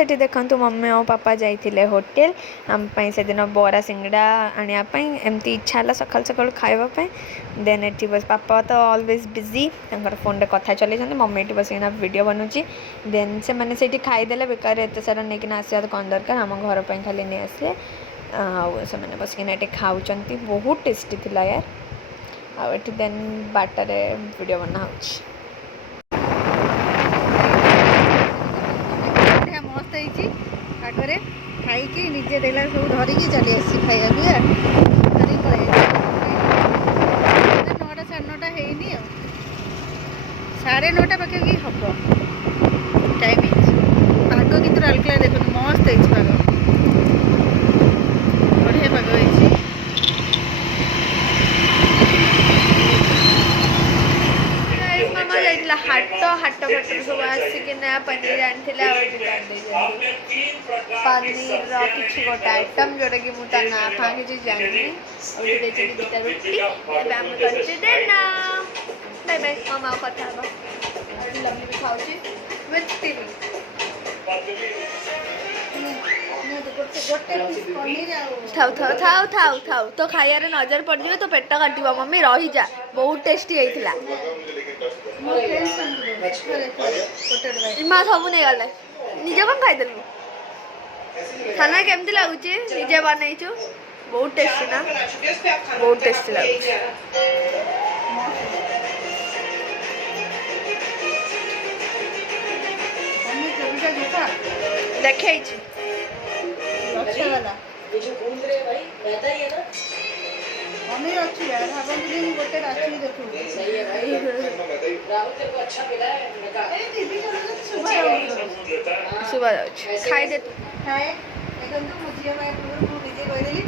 सेठी देखंतु मम्मी और पापा जाइथिले होटल हम पई से दिन बरा सिंगड़ा आनिया पई एमती इच्छा हला सकाल सकाल खाइबा पई देन एठी बस पापा तो ऑलवेज बिजी तंकर फोन रे कथा चले जने मम्मी एठी बस इना वीडियो बनउची देन से माने सेठी खाइ देले बेकार एते सारा नेकिन आसिया कोन दरकार हम घर पई खाली ने आसले आ से माने बस किना एठी खाउचंती बहुत टेस्टी थिला यार आ एठी देन बाटर वीडियो बना होची आगे खाई निजे देला सब धरिकी चली आसी खाया भी धरिक पलि 9टा 9:30 हैनी 9:30 पाखे हम टाइम पाग कि राउरकेला देखो मस्त है पाग बढ़िया पाग है मामा जाइला हाट हाट फटर सब आसिकिना पनीर आनिथिले पनीर किसी गोटे आइटम जोटा कि मुझे ना फा कि जानी दुटा रुटी आम कर बाय बाय मामा कथा लवली भी खाऊँ विथ टीवी थाउ थाउ थाउ थाउ थाउ तो खाइबार नजर पड़ जाए तो पेट काट मम्मी रही जा बहुत टेस्टी होता माँ सब नहीं गले निजे कौन खाईदेलु खाना केमती लगुच निजे बनईचु बहुत टेस्टी ना बहुत टेस्टी लगुच देखे मम्मी अच्छी यार भावती नहीं गोटे राति देखू सुबह खाई दे तू खाए देखो मो झील निजे कहीदेली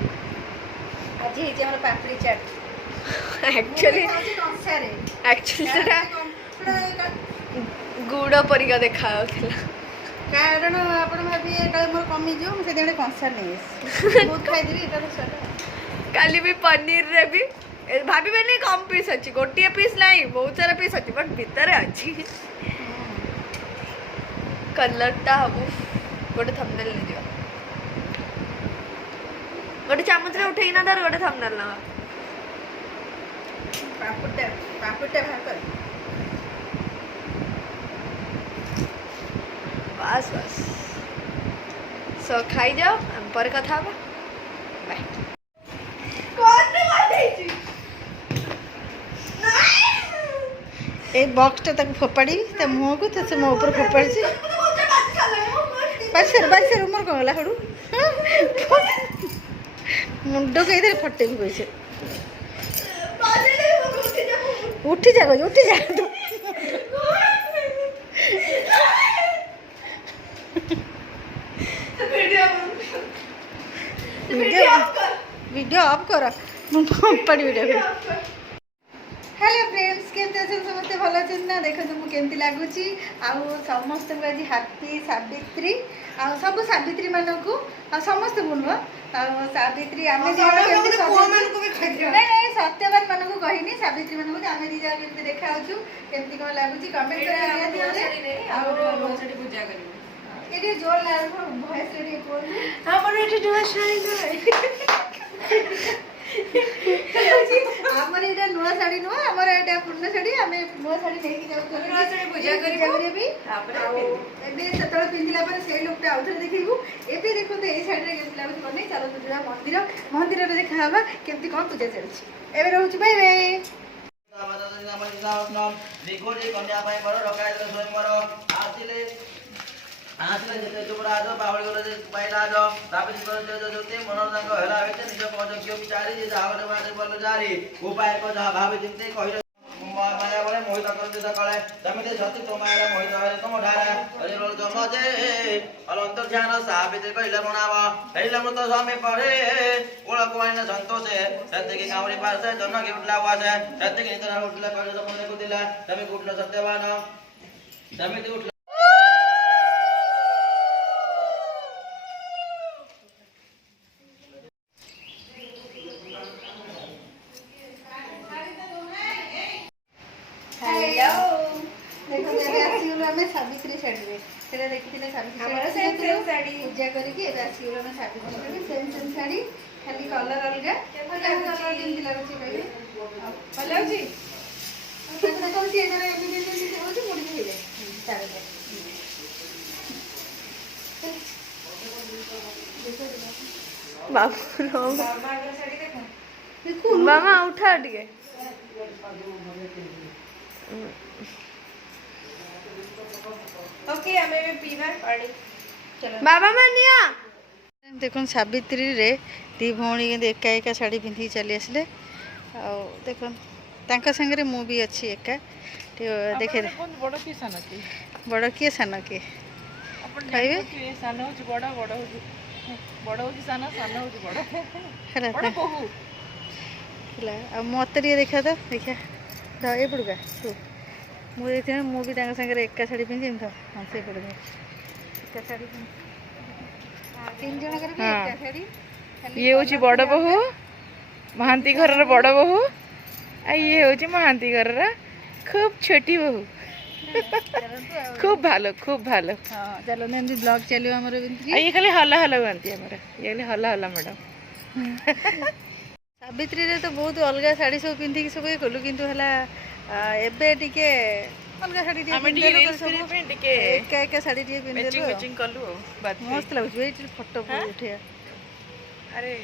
आज होम पापड़ी चाट एक्चुअली गुड़ परिका देखा कारण आप मोर कमी जो मुझे कंसा नहीं बहुत खाईदेवी काली भी पनीर रे भी भाभी मैंने कम पीस अच्छी गोटे पीस नहीं बहुत सारा पीस अच्छी बट भितर अच्छी कलर टा हम गोटे थंबनेल ले दियो गोटे चामच रे उठेई ना धर गोटे थंबनेल ना पापड़टा बाहर कर बस बस सो खाई जाओ हम पर कथा बा बाय ए बॉक्सटा तक फोपाड़ी तो मुँह को तो से मो ऊपर फोपाड़ी बस उमर कौन गला हड़ू मुंड कहीं फटे भी पैसे उठी जा तू वीडियो ऑफ कर फोपाड़ी वीडियो हेलो फ्रेंड्स केमती समस्ते भल अच्छे ना देखो मुझे लगुच समस्त आज हापी सावित्री सब सावित्री मानक समस्त नुह सावित्री आम नहीं सत्यवान मानक कहनी सावित्री मानक आम दी जगह केमती देखा केमती कौन लगुच कमेंट ये जोर भयस आमर ये नुआ शाढ़ी नुह आमर ये पुराना शाढ़ी आम नुआ शाढ़ी नहीं जाते पिंधला से लुक आउ थे देखू एवं देखो ये शाढ़ी केमती लगुच बन चलते जा मंदिर मंदिर देखा केमती कौन पूजा चलती एवं रोच बाय बाय आसले जेते जुबराज बावळ गले पाइलाज तापि जोते मनोरंजन हेला होते निज पजक्य विचारी जे जावले बाटे बोल जारी उपाय को जा भावे चिंते कहि माया बोले मोहित करते सकाळे तमिते सती तोमाया मोहित हरे तुम ढारा हरे रोल जम जे अलंतर ध्यान साबित कइले बनावा हेला मत स्वामी परे ओळ कोइन संतोषे सत्य के कावरी पासे जन के उठला वासे सत्य के नितर उठला पर जमने को दिला तमे उठला सत्यवान तमिते उठला सावित्री साड़ी देखी सावित्री सेम साड़ी पूजा करके एबे आसीगला सावित्री के सेम साड़ी खाली कलर अलगा कलर दिन लाଗୁଛି କହିବେ ଭଲ ଲାଗୁଛି देखो सी जरा एमबीबीएस होଉଛି ମୁଡି ହେଇଯାଏ ତାପରେ बाबू मामा वाला साड़ी देखो देखो मामा उठा टिके ओके हमें भी पीना पानी चलो बाबा मानिया देखो सावित्री रे दी भौणी के एका एका साड़ी पिंधि चली आसले आ देखो तांका संगे मु भी अच्छी एका देखे बड़ की सान की बड़ किए सान किए खाइबे सान हो बड़ बड़ हो बड़ हो सान सान हो बड़ बड़ बहु है मत देखा तो देखा ये पड़गा तू मुझे देखते मु भी संगे एका साड़ी पिंधि तो हाँ से पड़गा एका साड़ी तीन जन कर एका साड़ी ये हूँ बड़ बहु महांती घर बड़ बहु आ ये हूँ महांती घर खूब छोटी बहु खूब भालो हाँ चलो एमती ब्लॉग चलो आमर ये खाली हला हला हुआ ये खाली हला हला मैडम सावित्री रे तो बहुत अलग साड़ी सब पिंधिकी सब ये कलु किंतु हला एबे टिके अलग साड़ी टिके हमें टिके रील्स करे पे टिके एका एका साड़ी टिके पिंधे मैचिंग मैचिंग कलु बाद मस्त लागुछ ए फोटो उठिया अरे